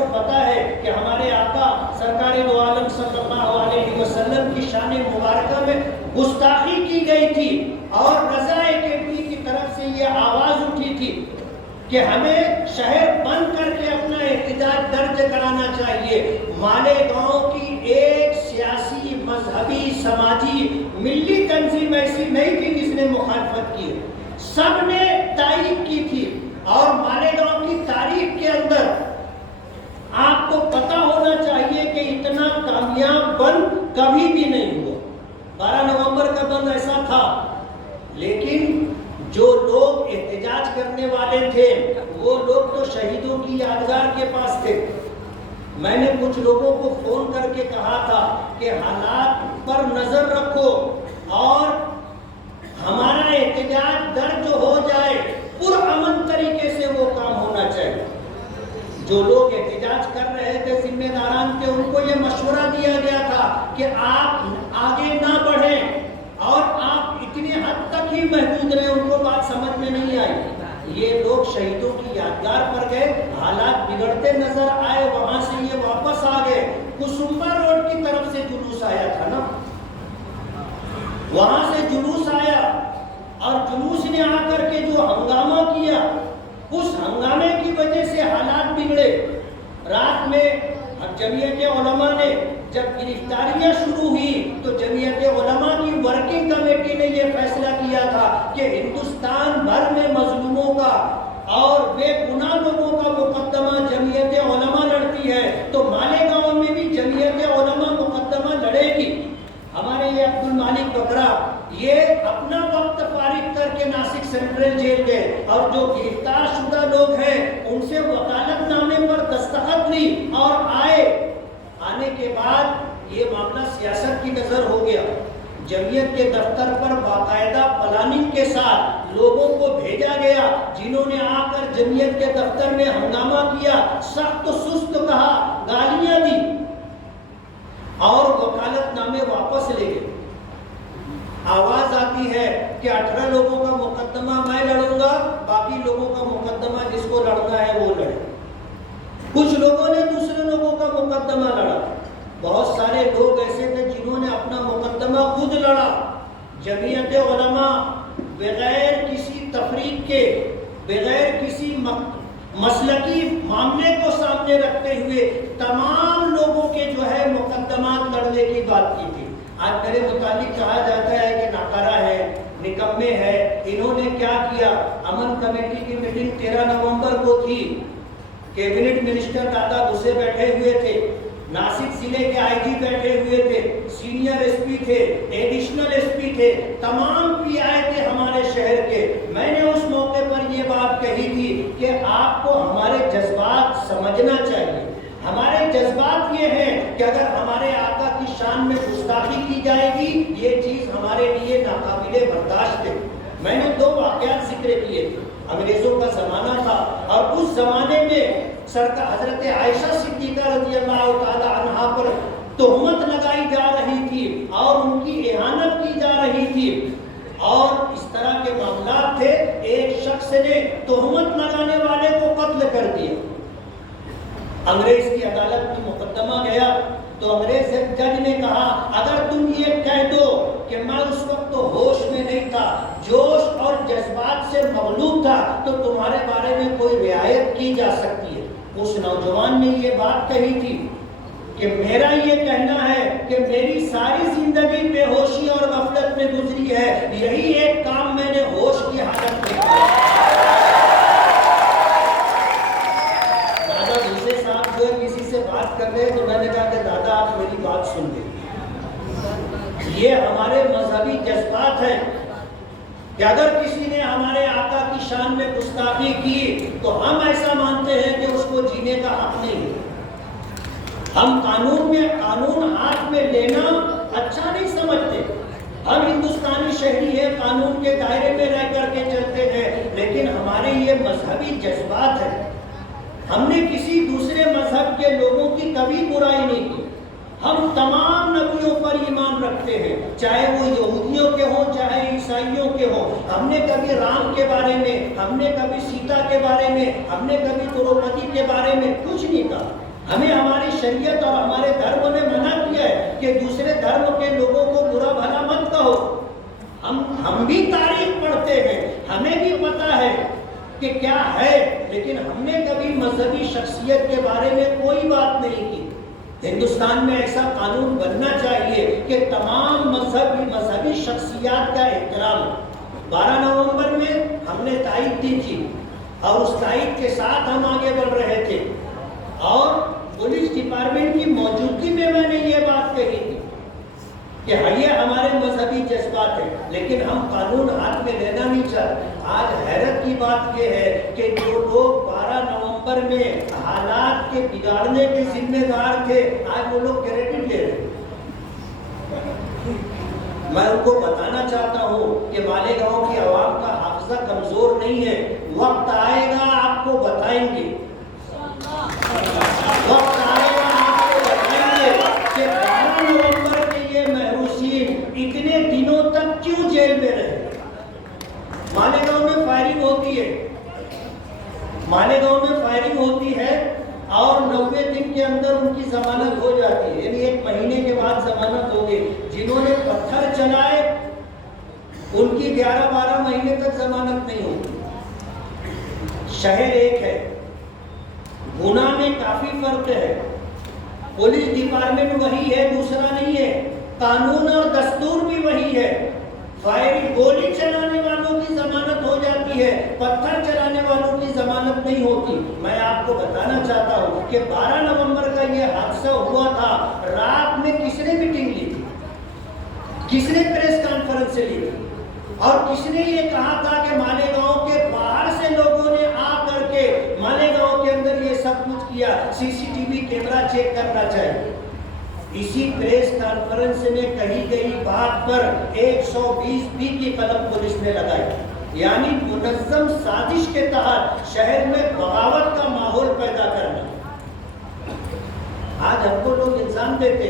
کو پتا ہے کہ ہمارے آقا سرکار دو عالم صلی اللہ علیہ وسلم کی شان مبارکہ میں گستاخی کی گئی تھی اور رضا کیفی کی طرف سے یہ آواز اٹھی تھی کہ ہمیں شہر بند کر کے اپنا احتجاج درج کرانا چاہیے. مالیگاؤں کی ایک سیاسی، مذہبی، سماجی، ملی تنظیم ایسی نہیں تھی جس نے مخالفت کی، سب نے تائید کی تھی. اور مالیگاؤں کی تاریخ کے اندر آپ کو پتا ہونا چاہیے کہ اتنا کامیاب بند کبھی بھی نہیں ہوا. 12 نومبر کا بند ایسا تھا، لیکن جو لوگ احتجاج کرنے والے تھے وہ لوگ تو شہیدوں کی یادگار کے پاس تھے. میں نے کچھ لوگوں کو فون کر کے کہا تھا کہ حالات پر نظر رکھو اور ہمارا احتجاج درج ہو جائے، پرامن طریقے سے وہ کام ہونا چاہیے. جو لوگ احتجاج کر رہے تھے، ذمہ داران تھے، ان کو یہ مشورہ دیا گیا تھا کہ آپ آگے نہ بڑھیں اور آپ اتنی حد تک ہی محدود رہے. ان کو بات سمجھ میں نہیں آئی. یہ لوگ شہیدوں کی یادگار پر گئے، حالات بگڑتے نظر آئے، وہاں سے یہ واپس آ گئے. کسمبا روڈ کی طرف سے جلوس آیا تھا نا، وہاں سے جلوس آیا اور جلوس نے آ کر کے جو ہنگامہ کیا، اس ہنگامے کی وجہ سے حالات بگڑے. رات میں جمعیت علماء نے جب گرفتاریاں شروع ہوئی تو جمعیت علماء کی ورکنگ کمیٹی نے یہ فیصلہ کیا تھا کہ ہندوستان بھر میں مظلوموں کا اور بے گناہ لوگوں کا مقدمہ جمعیت علماء لڑتی ہے، تو مالیگاؤں میں بھی جمعیت علماء مقدمہ لڑے گی. ہمارے یہ عبد المالک بکرا یہ اپنا وقت فارغ کر کے ناسک سینٹرل جیل گئے اور جو گرفتار شدہ لوگ ہیں ان سے وکالت نامے پر دستخط لی اور آنے کے بعد یہ معاملہ سیاست کی نظر ہو گیا. جمعیت کے دفتر پر باقاعدہ پلاننگ کے ساتھ لوگوں کو بھیجا گیا جنہوں نے آ کر جمعیت کے دفتر میں ہنگامہ کیا، سخت سست کہا، گالیاں دی اور وکالت نامے واپس لے گئے. آواز آتی ہے کہ 18 لوگوں کا مقدمہ میں لڑوں گا، باقی لوگوں کا مقدمہ جس کو لڑنا ہے وہ لڑے. کچھ لوگوں نے دوسرے لوگوں کا مقدمہ لڑا. بہت سارے لوگ ایسے تھے جنہوں نے اپنا مقدمہ خود لڑا. جمعیت علماء بغیر کسی تفریق کے، بغیر کسی مسلکی معاملے کو سامنے رکھتے ہوئے تمام لوگوں کے جو ہے مقدمات لڑنے کی بات کی تھی. آج میرے متعلق کہا جاتا ہے کہ ناکارہ ہے، نکمے ہے. انہوں نے کیا کیا؟ امن کمیٹی کی میٹنگ 13 نومبر کو تھی. کیبنٹ منسٹر دادا بھوسے بیٹھے ہوئے تھے، ناسک ضلع کے آئی جی بیٹھے ہوئے تھے، سینئر ایس پی تھے، ایڈیشنل ایس پی تھے، تمام پی آئی تھے ہمارے شہر کے. میں نے اس موقع پر یہ بات کہی تھی کہ آپ کو ہمارے جذبات سمجھنا چاہیے. ہمارے جذبات یہ ہیں کہ اگر ہمارے آقا کی شان میں گستاخی کی جائے گی یہ چیز ہمارے لیے ناقابل برداشت ہے. میں نے 2 واقعات ذکر کیے تھے. انگریزوں کا زمانہ تھا اور اس زمانے میں سرکار حضرت عائشہ صدیقہ رضی اللہ تعالی عنہا پر تہمت لگائی جا رہی تھی اور ان کی اہانت کی جا رہی تھی اور اس طرح کے معاملات تھے. ایک شخص نے تہمت لگانے والے کو قتل کر دیا. انگریز کی عدالت میں مقدمہ گیا تو انگریز جج نے کہا اگر تم یہ کہہ دو کہ میں اس وقت تو ہوش میں نہیں تھا، جوش اور جذبات سے مغلوب تھا، تو تمہارے بارے میں کوئی رعایت کی جا سکتی ہے. اس نوجوان نے یہ بات کہی تھی کہ میرا یہ کہنا ہے کہ میری ساری زندگی بے ہوشی اور غفلت میں گزری ہے، یہی ایک کام میں نے ہوش کی حالت میں کیا. دادا بھوسے صاحب جو کسی سے بات کر رہے تو میں نے کہا کہ دادا آپ میری بات سن لیں. یہ ہمارے مذہبی جذبات ہیں کہ اگر کسی نے ہمارے آقا کی شان میں گستاخی کی تو ہم ایسا مانتے ہیں کہ اس کو جینے کا حق نہیں ہے. ہم قانون ہاتھ میں لینا اچھا نہیں سمجھتے. ہم ہندوستانی شہری ہیں، قانون کے دائرے میں رہ کر کے چلتے ہیں، لیکن ہمارے یہ مذہبی جذبات ہیں. ہم نے کسی دوسرے مذہب کے لوگوں کی کبھی برائی نہیں کی. ہم تمام نبیوں پر ایمان رکھتے ہیں، چاہے وہ یہودیوں کے ہوں چاہے عیسائیوں کے ہوں. ہم نے کبھی رام کے بارے میں، ہم نے کبھی سیتا کے بارے میں، ہم نے کبھی دروپدی کے بارے میں کچھ نہیں کہا. ہمیں ہماری شریعت اور ہمارے دھرم نے منع کیا ہے کہ دوسرے دھرم کے لوگوں کو برا بھلا مت کہو. ہم بھی تاریخ پڑھتے ہیں, ہمیں بھی پتا ہے کہ کیا ہے, لیکن ہم نے کبھی مذہبی شخصیت کے بارے میں کوئی بات نہیں کی. ہندوستان میں ایسا قانون بننا چاہیے کہ تمام مذہبی شخصیات کا احترام. 12 نومبر میں ہم نے تائید دی تھی اور اس تائید کے ساتھ ہم آگے بڑھ رہے تھے, اور پولیس ڈپارٹمنٹ کی موجودگی میں نے یہ بات کہی تھی کہ یہ ہمارے مذہبی جذبات ہیں, لیکن ہم قانون ہاتھ میں لینا نہیں چاہتے. آج حیرت کی بات یہ ہے کہ جو لوگ 12 نومبر میں حالات کے بگاڑنے کے ذمہ دار تھے, آج وہ لوگ کریڈٹ لے رہے ہیں. میں ان کو بتانا چاہتا ہوں کہ مالیگاؤں کی عوام کا حافظہ کمزور نہیں ہے. وقت آئے گا آپ کو بتائیں گے, وقت آئے گا آپ کو بتائیں گے کہ 12 نومبر کے یہ محروسین اتنے دنوں تک کیوں جیل میں رہے. مالیگاؤں میں فائرنگ ہوتی ہے, مالیگاؤں میں فائرنگ ہوتی ہے اور 90 دن کے اندر ان کی ضمانت ہو جاتی ہے, یعنی 1 مہینے کے بعد ضمانت ہوگی. جنہوں نے پتھر چلائے ان کی 11-12 مہینے تک ضمانت نہیں ہوتی. شہر ایک ہے, گناہ میں کافی فرق ہے. پولیس ڈپارٹمنٹ وہی ہے, دوسرا نہیں ہے. قانون اور دستور بھی وہی ہے. فائرنگ گولی چلانے والوں کی ضمانت ہو جاتی ہے, پتھر چلانے والوں کی ضمانت نہیں ہوتی. میں آپ کو بتانا چاہتا ہوں کہ 12 نومبر کا یہ حادثہ ہوا تھا, رات میں کس نے میٹنگ لی تھی, کس نے پریس کانفرنس لی تھی, اور کس نے یہ کہا تھا کہ مالیگاؤں کے باہر سے لوگوں نے آ کر کے مالیگاؤں کے اندر یہ سب کچھ کیا, CCTV کیمرہ چیک کرنا چاہیے. اسی پریس کانفرنس میں کہی گئی بات پر 120 بی کی قلم پولیس نے لگائی, یعنی منظم سازش کے تحت شہر میں بغاوت کا ماحول پیدا کرنا. آج ہم کو لوگ الزام دیتے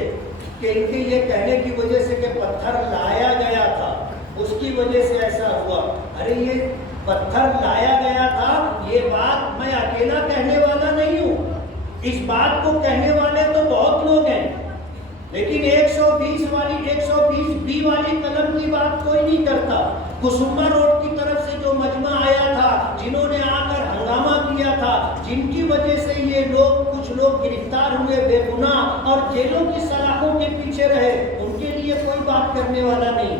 کہ ان کے یہ کہنے کی وجہ سے کہ پتھر لایا گیا تھا اس کی وجہ سے ایسا ہوا. ارے یہ پتھر لایا گیا تھا, یہ بات میں اکیلا کہنے والا نہیں ہوں, اس بات کو کہنے والے تو بہت لوگ ہیں, لیکن 120 بی والی قلم کی بات کوئی نہیں کرتا. کسمبا روڈ کی طرف سے جو مجمع آیا تھا, جنہوں نے آ کر ہنگامہ کیا تھا, جن کی وجہ سے یہ لوگ کچھ لوگ گرفتار ہوئے بے گناہ اور جیلوں کی سلاخوں کے پیچھے رہے, ان کے لیے کوئی بات کرنے والا نہیں.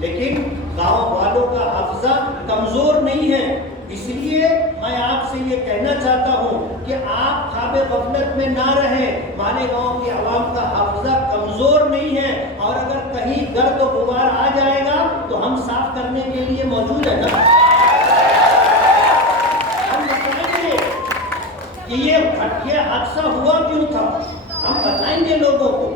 لیکن گاؤں والوں کا حافظہ کمزور نہیں ہے. اس لیے میں آپ سے یہ کہنا چاہتا ہوں کہ آپ خواب غفلت میں نہ رہیں. مالیگاؤں کی عوام کا حافظہ کمزور نہیں ہے, اور اگر کہیں گرد و غبار آ جائے گا تو ہم صاف کرنے کے لیے موجود ہیں نا. ہم بتائیں گے کہ یہ حادثہ ہوا کیوں تھا, ہم بتائیں گے لوگوں کو.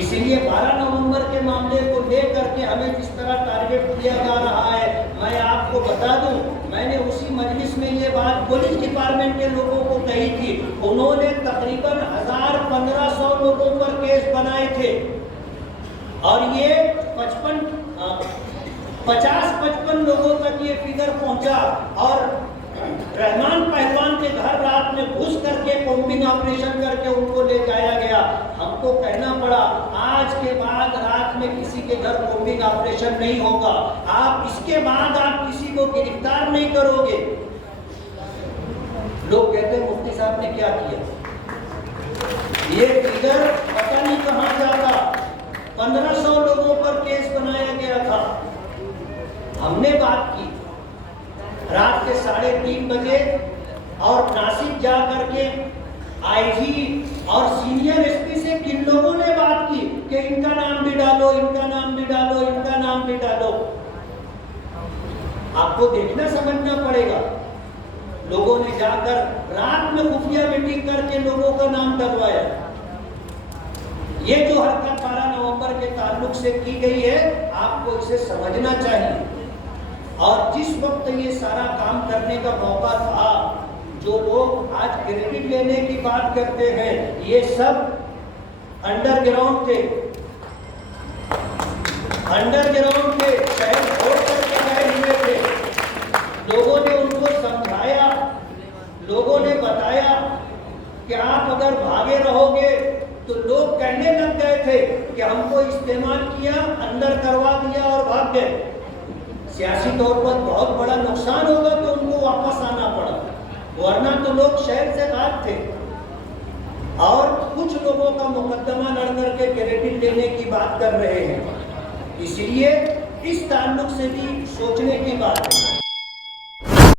اسی لیے 12 نومبر کے معاملے کو لے کر کے ہمیں جس طرح ٹارگٹ کیا جا رہا ہے, میں آپ کو بتا دوں, میں نے اسی مجلس میں یہ بات پولیس ڈپارٹمنٹ کے لوگوں کو کہی تھی. انہوں نے تقریباً 1500 لوگوں پر کیس بنائے تھے, اور یہ 50-55 لوگوں تک یہ فگر پہنچا, اور رحمان پہلوان کے گھر رات میں گھس کر کے کومبنگ آپریشن کر کے ان کو لے جایا گیا. ہم کو کہنا پڑا آج کے بعد رات میں کسی کے گھر کومبنگ آپریشن نہیں ہوگا, آپ اس کے بعد آپ کسی کو گرفتار نہیں کرو گے. لوگ کہتے ہیں مفتی صاحب نے کیا کیا, یہ فگر پتہ نہیں کہاں جاتا. 1500 لوگوں پر کیس بنایا گیا تھا. ہم نے بات کی رات کے 3:30 بجے, اور ناسک جا کر کے آئی جی اور سینئر ایس پی سے کن لوگوں نے بات کی کہ ان کا نام بھی ڈالو, ان کا نام بھی ڈالو, ان کا نام بھی ڈالو. آپ کو دیکھنا سمجھنا پڑے گا. لوگوں نے جا کر رات میں خفیہ میٹنگ کر کے لوگوں کا نام ڈلوایا. یہ جو حرکت 12 نومبر کے تعلق سے کی گئی ہے, آپ کو اسے سمجھنا چاہیے. اور جس وقت یہ سارا کام کرنے کا موقع تھا, جو لوگ آج کریڈٹ لینے کی بات کرتے ہیں, یہ سب انڈر گراؤنڈ تھے, شہر چھوڑ کر کے گئے ہوئے تھے. لوگوں نے ان کو سمجھایا, لوگوں نے بتایا کہ ہم کو استعمال کیا، اندر کروا دیا اور بھاگ گئے. سیاسی طور پر بہت بڑا نقصان ہوگا تو ان کو واپس آنا پڑا، ورنہ تو لوگ شہر سے غائب تھے. اور کچھ لوگوں کا مقدمہ لڑ کر کے کریڈٹ لینے کی بات کر رہے ہیں. اس لیے اس تعلق سے بھی سوچنے کی بات ہے.